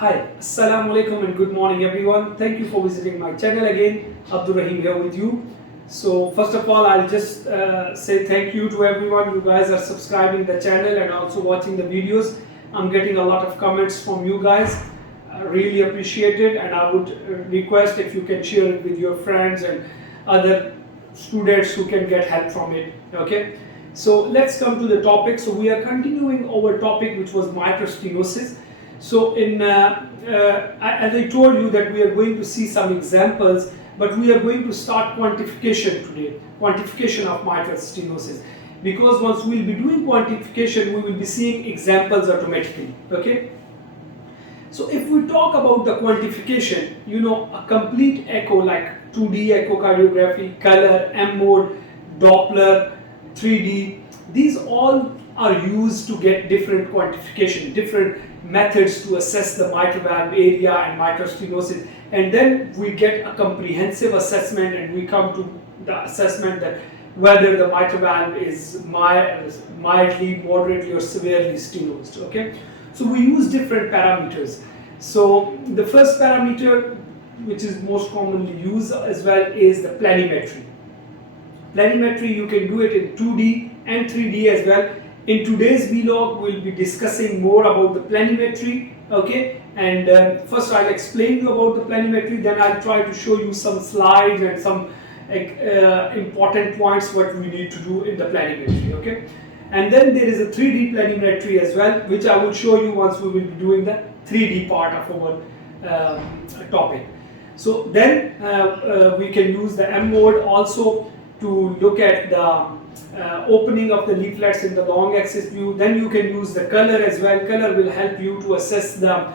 Hi, Assalamu alaikum and good morning everyone. Thank you for visiting my channel again. Abdul Rahim here with you. So first of all, I'll just say thank you to everyone. You guys are subscribing the channel and also watching the videos. I'm getting a lot of comments from you guys. I really appreciate it, and I would request if you can share it with your friends and other students who can get help from it. Okay. So let's come to the topic. So we are continuing our topic, which was mitral stenosis. So as I told you that we are going to see some examples, but we are going to start quantification today, quantification of mitral stenosis. Because once we will be doing quantification, we will be seeing examples automatically, okay? So if we talk about the quantification, you know, a complete echo like 2D echocardiography, color, M mode, Doppler, 3D, these all are used to get different quantification, different methods to assess the mitral valve area and mitral stenosis, and then we get a comprehensive assessment and we come to the assessment that whether the mitral valve is mildly, moderately or severely stenosed. Okay, so we use different parameters. So the first parameter, which is most commonly used as well, is the planimetry. Planimetry, you can do it in 2D and 3D as well. In today's vlog, we'll be discussing more about the planimetry, okay? And first I'll explain you about the planimetry, then I'll try to show you some slides and some important points what we need to do in the planimetry, okay? And then there is a 3D planimetry as well, which I will show you once we will be doing the 3D part of our topic. So then we can use the M mode also to look at the opening of the leaflets in the long axis view. Then you can use the color as well. Color will help you to assess the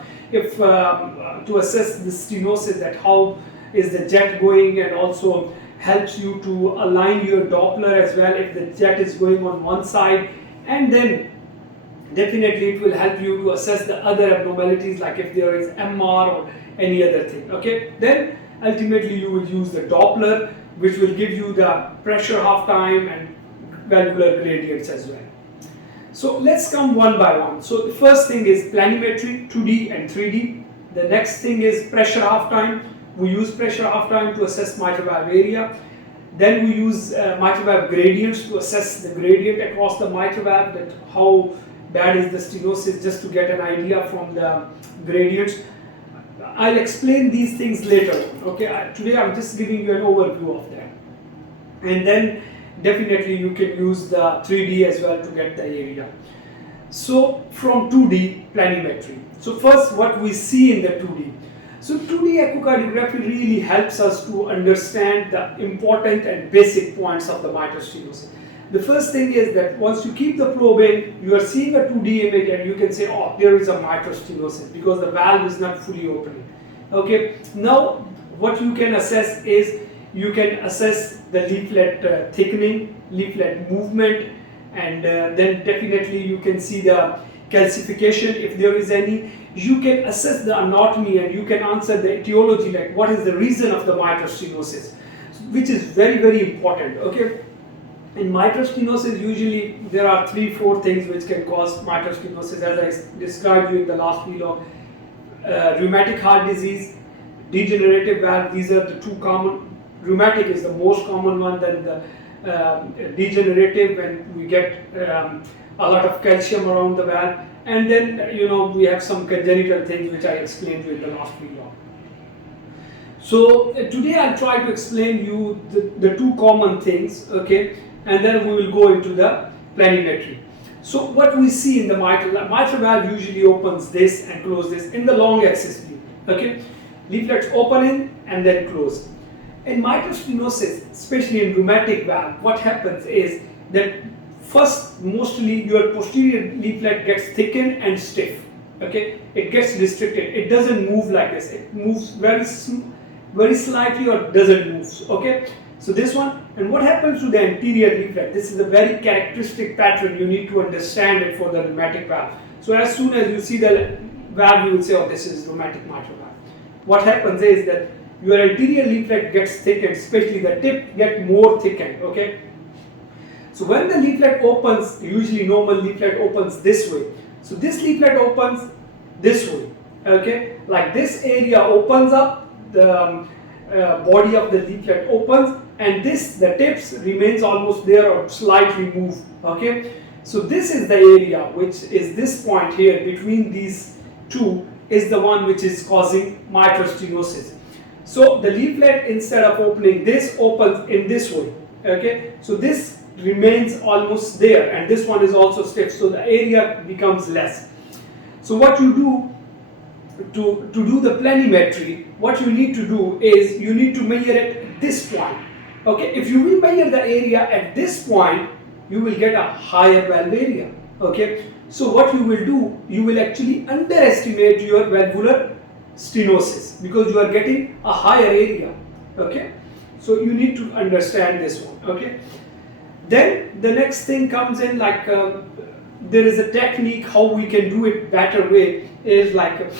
stenosis, that how is the jet going, and also helps you to align your Doppler as well if the jet is going on one side. And then definitely it will help you to assess the other abnormalities, like if there is MR or any other thing. Okay, then ultimately you will use the Doppler, which will give you the pressure half time and valvular gradients as well. So let's come one by one. So the first thing is planimetry, 2D and 3D. The next thing is pressure half time. We use pressure half time to assess mitral valve area. Then we use mitral valve gradients to assess the gradient across the mitral valve, that how bad is the stenosis, just to get an idea from the gradients. I'll explain these things later, okay? Today I'm just giving you an overview of that. And then definitely you can use the 3D as well to get the area. So from 2D planimetry. So first what we see in the 2D. So 2D echocardiography really helps us to understand the important and basic points of the mitral stenosis. The first thing is that once you keep the probe in, you are seeing a 2D image and you can say, oh, there is a mitral stenosis because the valve is not fully opening. Okay, now what you can assess is, you can assess the leaflet thickening, leaflet movement, and then definitely you can see the calcification if there is any. You can assess the anatomy and you can answer the etiology, like what is the reason of the mitral stenosis, which is very, very important. Okay, in mitral stenosis usually there are 3-4 things which can cause mitral stenosis, as I described you in the last vlog. Rheumatic heart disease, degenerative valve, these are the two common. Rheumatic is the most common one, then the degenerative, when we get a lot of calcium around the valve, and then you know we have some congenital things which I explained to you in the last video. So today I'll try to explain you the two common things, okay, and then we will go into the planimetry. So what we see in the mitral valve usually opens this and closes this in the long axis view, okay, leaflets open in and then close. In mitral stenosis, especially in rheumatic valve, what happens is that first, mostly your posterior leaflet gets thickened and stiff. Okay, it gets restricted. It doesn't move like this. It moves very slightly or doesn't move. Okay, so this one. And what happens to the anterior leaflet? This is a very characteristic pattern. You need to understand it for the rheumatic valve. So as soon as you see the valve, you will say, oh, this is rheumatic mitral valve. What happens is that your anterior leaflet gets thickened, especially the tip gets more thickened, okay? So when the leaflet opens, usually normal leaflet opens this way. So this leaflet opens this way, Okay, like this area opens up, the body of the leaflet opens, and the tips remains almost there or slightly move. Okay, so this is the area which is this point here between these two is the one which is causing mitral stenosis. So the leaflet, instead of opening this, opens in this way. Okay, so this remains almost there, and this one is also stiff, so the area becomes less. So what you do to do the planimetry, what you need to do is you need to measure it at this point. Okay, if you will measure the area at this point, you will get a higher valve area. Okay, so what you will do, you will actually underestimate your valvular stenosis because you are getting a higher area. Okay, so you need to understand this one. Okay, then the next thing comes in, like there is a technique how we can do it better way is like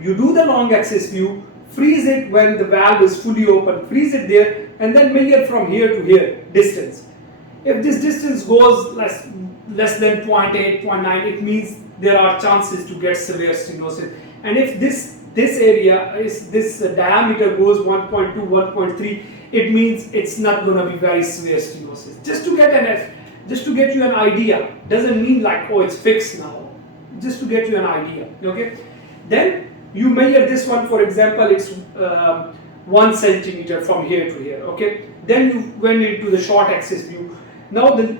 you do the long axis view, freeze it when the valve is fully open, freeze it there, and then measure from here to here distance. If this distance goes less than 0.8, 0.9, it means there are chances to get severe stenosis. And if this area is this diameter goes 1.2, 1.3, it means it's not going to be very severe stenosis. Just to get you an idea, doesn't mean like, oh, it's fixed now. Just to get you an idea. Okay. Then you measure this one, for example, it's 1 centimeter from here to here. Okay. Then you went into the short axis view. Now the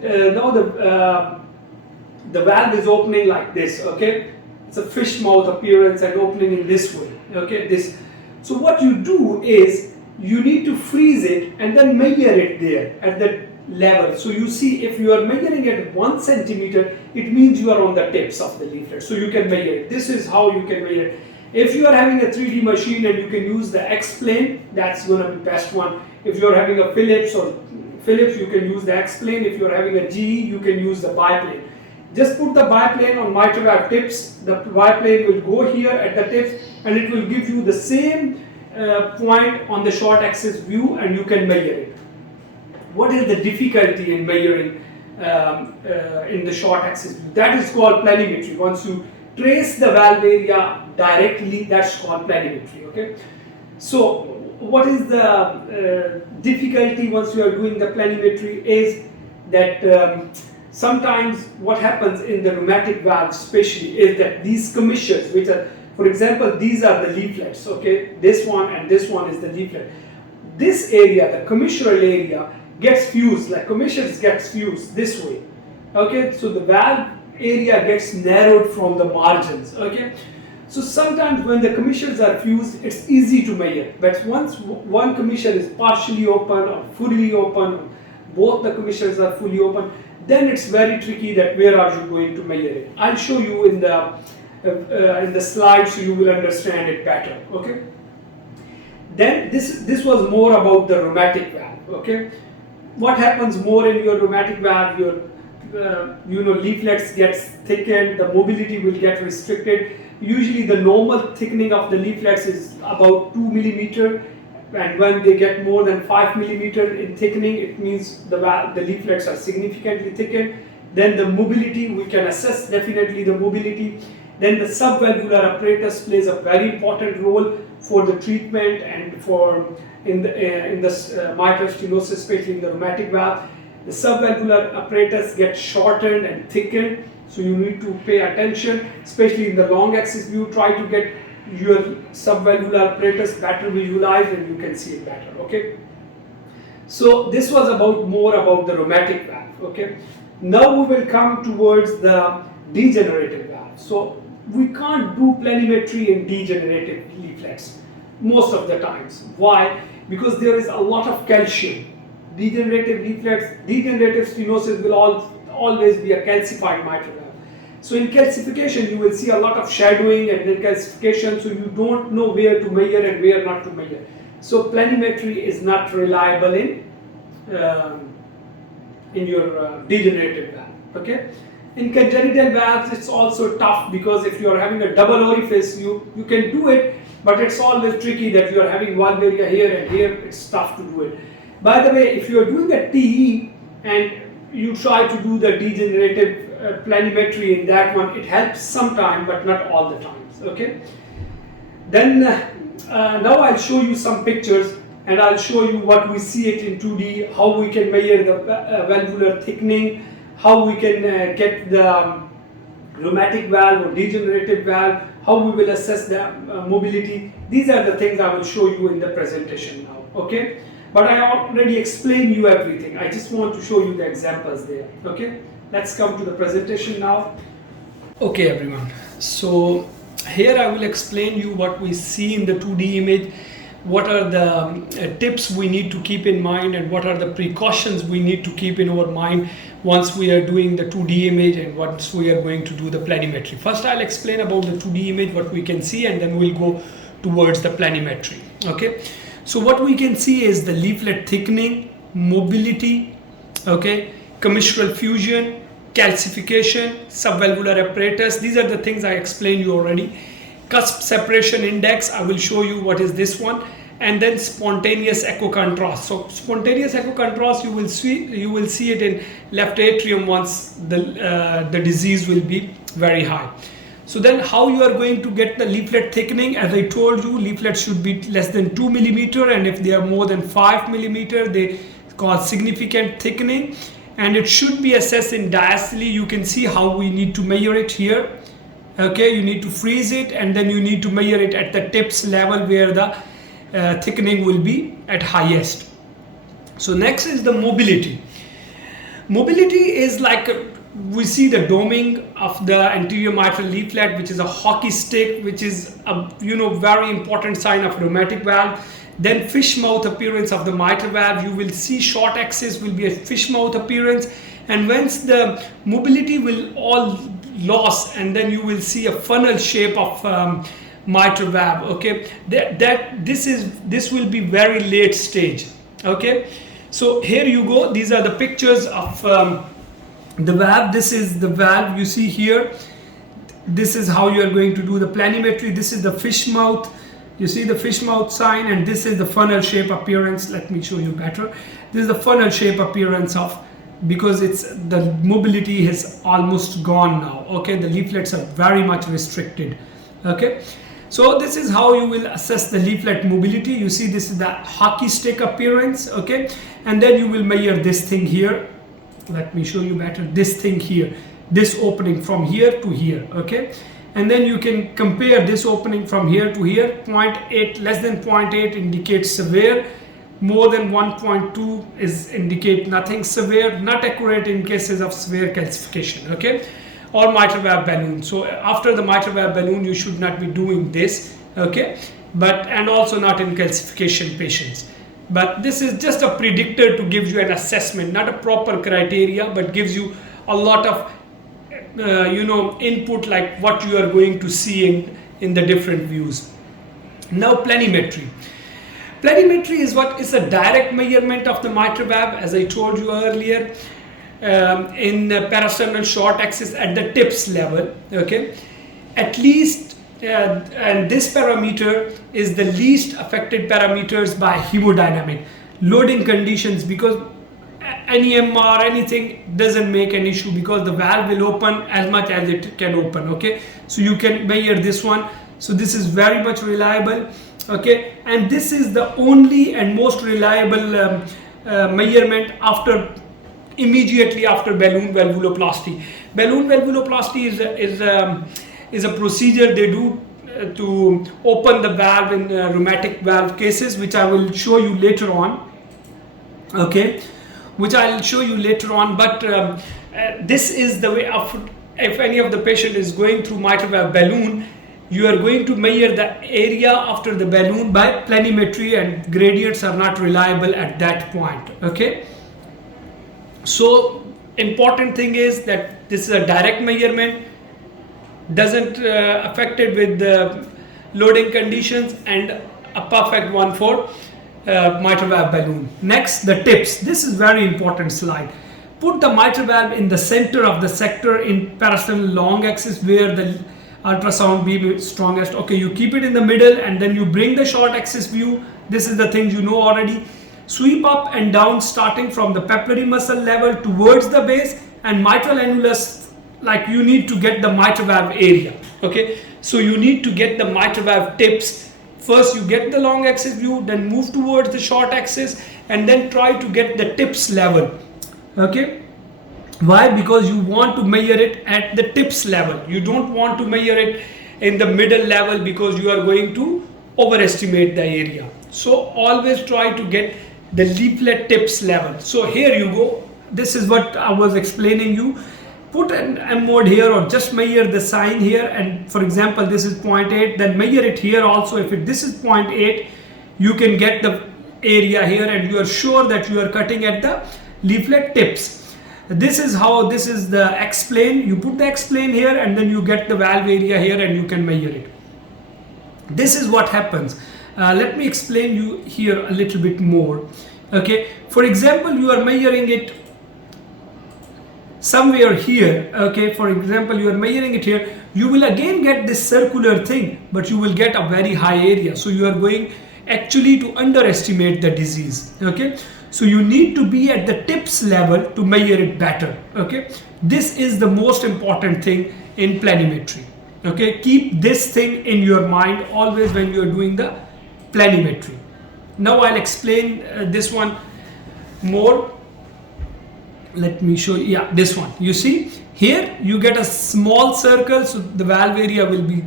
valve is opening like this. Okay. It's a fish mouth appearance and opening in this way. Okay. This. So what you do is you need to freeze it and then measure it there at that level. So you see, if you are measuring at 1 centimeter, it means you are on the tips of the leaflet. So you can measure it. This is how you can measure it. If you are having a 3D machine and you can use the X-plane, that's going to be best one. If you are having a Philips, you can use the X-plane. If you are having a GE, you can use the biplane. Just put the biplane on mitral valve tips. The biplane will go here at the tips and it will give you the same point on the short axis view, and you can measure it. What is the difficulty in measuring in the short axis view? That is called planimetry. Once you trace the valve area directly, that's called planimetry. Okay. So what is the difficulty once you are doing the planimetry is that sometimes what happens in the rheumatic valves especially is that these commissures, which are, for example, these are the leaflets. Okay, this one and this one is the leaflet. This area, the commissural area, gets fused, like commissures gets fused this way. Okay, so the valve area gets narrowed from the margins. Okay, so sometimes when the commissures are fused, it's easy to measure, but once one commissure is partially open or fully open, or both the commissures are fully open, then it's very tricky that where are you going to measure it. I'll show you in the slide so you will understand it better. Okay, then this was more about the rheumatic valve. Okay, what happens more in your rheumatic valve? Your leaflets gets thickened, the mobility will get restricted. Usually the normal thickening of the leaflets is about 2 millimeter, and when they get more than 5 millimeter in thickening, it means the leaflets are significantly thickened. Then the mobility, we can assess definitely the mobility. Then the subvalvular apparatus plays a very important role for the treatment and for in the mitral stenosis, especially in the rheumatic valve. The subvalvular apparatus gets shortened and thickened, so you need to pay attention, especially in the long axis view. Try to get your subvalvular apparatus better visualized and you can see it better. Okay, so this was more about the rheumatic valve. Okay, now we will come towards the degenerative valve. So we can't do planimetry in degenerative leaflets most of the times. Why? Because there is a lot of calcium. Degenerative leaflets, degenerative stenosis will always be a calcified mitral valve. So in calcification, you will see a lot of shadowing and then calcification, so you don't know where to measure and where not to measure. So planimetry is not reliable in your degenerative valve. Okay. In congenital valves, it's also tough because if you are having a double orifice, you can do it, but it's always tricky that you are having valve area here and here. It's tough to do it. By the way, if you are doing a TE and you try to do the degenerative planimetry in that one, it helps sometime, but not all the times. Okay. Then now I'll show you some pictures, and I'll show you what we see it in 2D, how we can measure the valvular thickening, how we can get the rheumatic valve or degenerative valve, how we will assess the mobility. These are the things I will show you in the presentation now. Okay. But I already explained you everything. I just want to show you the examples there. Okay. Let's come to the presentation now. Okay, everyone. So here I will explain you what we see in the 2D image, what are the tips we need to keep in mind, and what are the precautions we need to keep in our mind once we are doing the 2D image and once we are going to do the planimetry. First I'll explain about the 2D image, what we can see, and then we'll go towards the planimetry. Okay, so what we can see is the leaflet thickening, mobility, okay, commissural fusion, calcification, subvalvular apparatus. These are the things I explained you already. Cusp separation index, I will show you what is this one, and then spontaneous echo contrast. So spontaneous echo contrast, you will see it in left atrium once the disease will be very high. So then how you are going to get the leaflet thickening? As I told you, leaflets should be less than 2 millimeter, and if they are more than 5 millimeter, they cause significant thickening, and it should be assessed in diastole. You can see how we need to measure it here. Okay, you need to freeze it, and then you need to measure it at the tips level where the thickening will be at highest. So next is the mobility. Mobility is like we see the doming of the anterior mitral leaflet, which is a hockey stick, which is a very important sign of rheumatic valve. Then fish mouth appearance of the mitral valve. You will see short axis will be a fish mouth appearance, and once the mobility will all lost, and then you will see a funnel shape of mitral valve. Okay, this will be very late stage. Okay, so here you go. These are the pictures of the valve. This is the valve you see here. This is how you are going to do the planimetry. This is the fish mouth. You see the fish mouth sign, and this is the funnel shape appearance. Let me show you better. This is the funnel shape appearance of, because it's the mobility has almost gone now. Okay, the leaflets are very much restricted. Okay, so this is how you will assess the leaflet mobility. You see this is the hockey stick appearance. Okay, and then you will measure this thing here. Let me show you better. This thing here, this opening from here to here. Okay, and then you can compare this opening from here to here. 0.8, less than 0.8 indicates severe. More than 1.2 is indicate nothing severe, not accurate in cases of severe calcification. Okay, or mitral valve balloon. So after the mitral valve balloon, you should not be doing this. Okay, but and also not in calcification patients. But this is just a predictor to give you an assessment, not a proper criteria, but gives you a lot of input, like what you are going to see in the different views. Now planimetry. Planimetry is what is a direct measurement of the mitral valve, as I told you earlier, in the parasternal short axis at the tips level. Okay, at least and this parameter is the least affected parameters by hemodynamic loading conditions, because any MR, anything doesn't make an issue, because the valve will open as much as it can open. Okay, so you can measure this one. So this is very much reliable. Okay, and this is the only and most reliable measurement immediately after balloon valvuloplasty. Balloon valvuloplasty is a procedure they do to open the valve in rheumatic valve cases, which I will show you later on. Okay, which I'll show you later on. But this is the way of, if any of the patient is going through mitral valve balloon, you are going to measure the area after the balloon by planimetry, and gradients are not reliable at that point. Okay, so important thing is that this is a direct measurement, doesn't affect it with the loading conditions, and a perfect one for mitral valve balloon. Next, the tips. This is very important slide. Put the mitral valve in the center of the sector in parasternal long axis where the ultrasound beam is strongest. Okay, you keep it in the middle, and then you bring the short axis view. This is the things you know already. Sweep up and down starting from the papillary muscle level towards the base, and mitral annulus, like you need to get the mitral valve area. Okay, So you need to get the mitral valve tips. First you get the long axis view, then move towards the short axis, and then try to get the tips level. Okay, why? Because you want to measure it at the tips level. You don't want to measure it in the middle level, because you are going to overestimate the area. So always try to get the leaflet tips level. So here you go, this is what I was explaining you. Put an M mode here, or just measure the sign here, and for example this is 0.8, then measure it here also. If this is 0.8, you can get the area here, and you are sure that you are cutting at the leaflet tips. This is how, this is the X plane. You put the X plane here, and then you get the valve area here, and you can measure it. This is what happens. Let me explain you here a little bit more. Okay, for example, you are measuring it somewhere here. Okay, for example, you are measuring it here. You will again get this circular thing, but you will get a very high area. So you are going actually to underestimate the disease. Okay, so you need to be at the tips level to measure it better. Okay, this is the most important thing in planimetry. Okay, keep this thing in your mind always when you are doing the planimetry. Now I'll explain this one more. Let me show you. Yeah, this one. You see here you get a small circle, so the valve area will be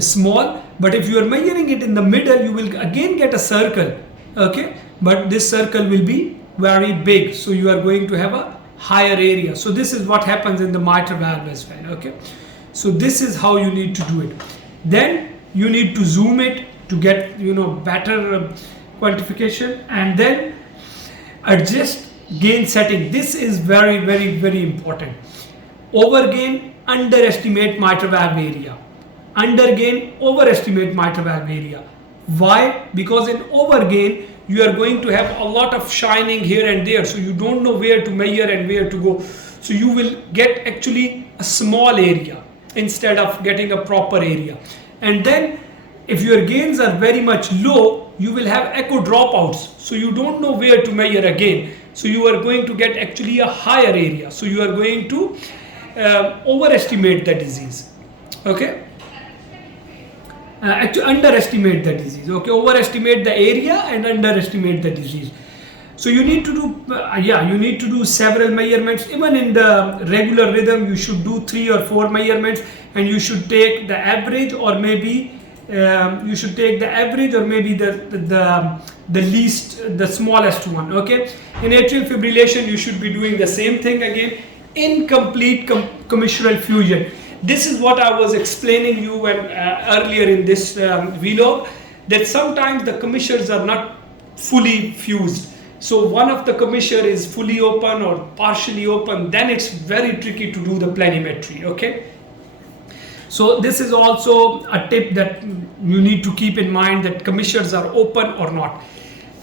small. But if you are measuring it in the middle, you will again get a circle. Okay, but this circle will be very big, so you are going to have a higher area. So this is what happens in the mitral valve as well. Okay, so this is how you need to do it. Then you need to zoom it to get, you know, better quantification, and then adjust gain setting. This is very, very, very important. Overgain, underestimate mitral valve area. Undergain, overestimate mitral valve area. Why? Because in overgain you are going to have a lot of shining here and there, so you don't know where to measure and where to go. So you will get actually a small area instead of getting a proper area. And then if your gains are very much low, you will have echo dropouts, so you don't know where to measure again. So you are going to get actually a higher area. So you are going to overestimate the disease. Okay, actually underestimate the disease. Okay, overestimate the area and underestimate the disease. So you need to do you need to do several measurements. Even in the regular rhythm you should do 3 or 4 measurements, and you should take the average, or maybe you should take the average, or maybe the smallest one. Okay, in atrial fibrillation you should be doing the same thing again. Incomplete commissural fusion. This is what I was explaining you when earlier in this vlog, that sometimes the commissures are not fully fused. So one of the commissure is fully open or partially open, then it's very tricky to do the planimetry. Okay, so this is also a tip that you need to keep in mind, that commissures are open or not.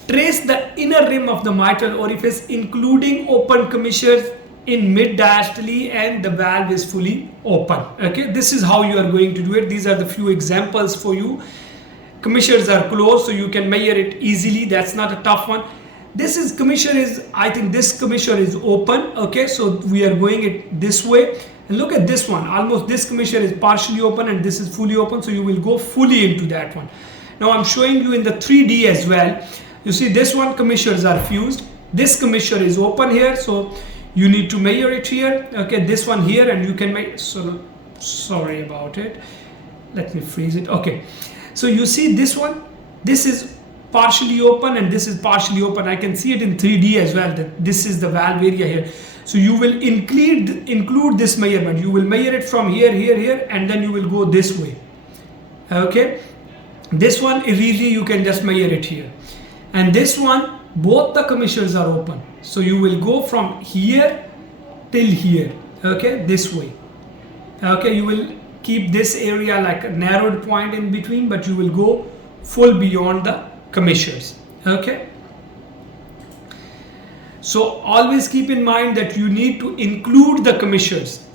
Trace the inner rim of the mitral orifice, including open commissures in mid diastole, and the valve is fully open. Okay, this is how you are going to do it. These are the few examples for you. Commissures are closed, so you can measure it easily. That's not a tough one. This is commissure is, I think this commissure is open. Okay, so we are going it this way. And look at this one, almost this commissure is partially open and this is fully open, so you will go fully into that one. Now I'm showing you in the 3D as well. You see this one, commissures are fused. This commissure is open here, so you need to measure it here. Okay, this one here, and you can make, so sorry about it. Let me freeze it. Okay, so you see this one, this is partially open and this is partially open. I can see it in 3D as well, that this is the valve area here. So you will include this measurement. You will measure it from here, here, here, and then you will go this way. Okay, this one is easy, you can just measure it here. And this one, both the commissures are open. So you will go from here till here. Okay, this way. Okay, you will keep this area like a narrowed point in between, but you will go full beyond the commissures. Okay. So always keep in mind that you need to include the commissures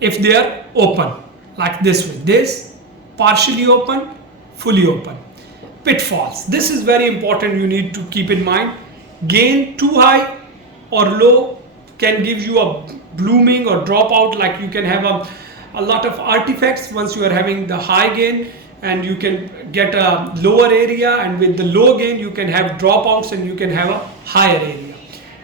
if they are open, like this way. This, partially open, fully open. Pitfalls. This is very important, you need to keep in mind. Gain too high or low can give you a blooming or dropout, like you can have a lot of artifacts once you are having the high gain, and you can get a lower area, and with the low gain you can have dropouts and you can have a higher area.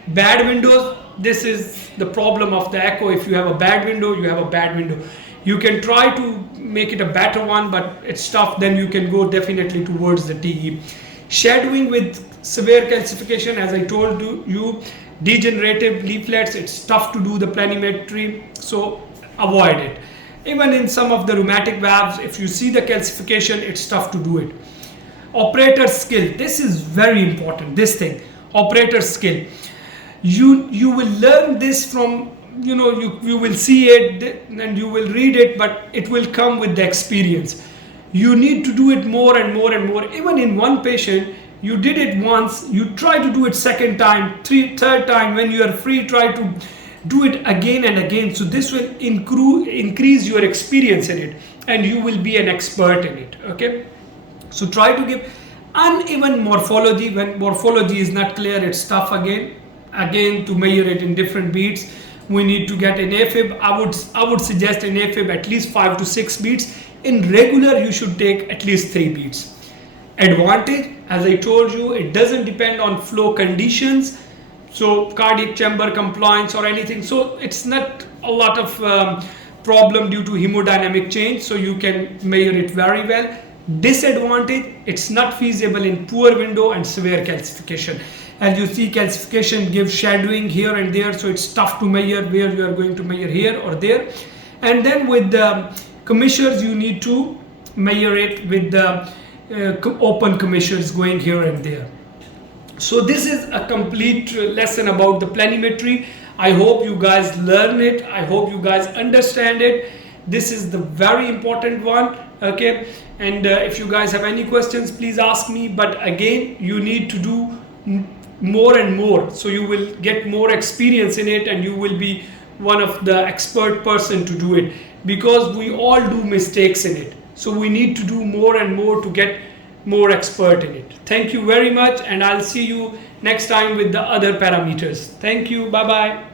Bad windows, this is the problem of the echo. If you have a bad window, you have a bad window. You can try to make it a better one, but it's tough. Then you can go definitely towards the TE. Shadowing with severe calcification, as I told you, degenerative leaflets, it's tough to do the planimetry, so avoid it. Even in some of the rheumatic valves, if you see the calcification, it's tough to do it. Operator skill, this is very important, this thing, operator skill. You will learn this from, you will see it and you will read it, but it will come with the experience. You need to do it more and more and more. Even in one patient, you did it once, you try to do it second time, third time. When you are free, try to do it again and again. So this will increase your experience in it, and you will be an expert in it. Okay, so try to give uneven morphology. When morphology is not clear, it's tough again to measure it in different beats. We need to get an AFib. I would suggest an AFib at least 5 to 6 beats. In regular, you should take at least 3 beats. Advantage, as I told you, it doesn't depend on flow conditions, so cardiac chamber compliance or anything. So it's not a lot of problem due to hemodynamic change, so you can measure it very well. Disadvantage, it's not feasible in poor window and severe calcification. As you see, calcification gives shadowing here and there, so it's tough to measure where you are going to measure, here or there. And then with the commissures, you need to measure it with the open commissures going here and there. So this is a complete lesson about the planimetry. I hope you guys learn it. I hope you guys understand it. This is the very important one. Okay, and if you guys have any questions, please ask me. But again, you need to do more and more, so you will get more experience in it, and you will be one of the expert person to do it, because we all do mistakes in it. So we need to do more and more to get more expert in it. Thank you very much, and I'll see you next time with the other parameters. Thank you. Bye bye.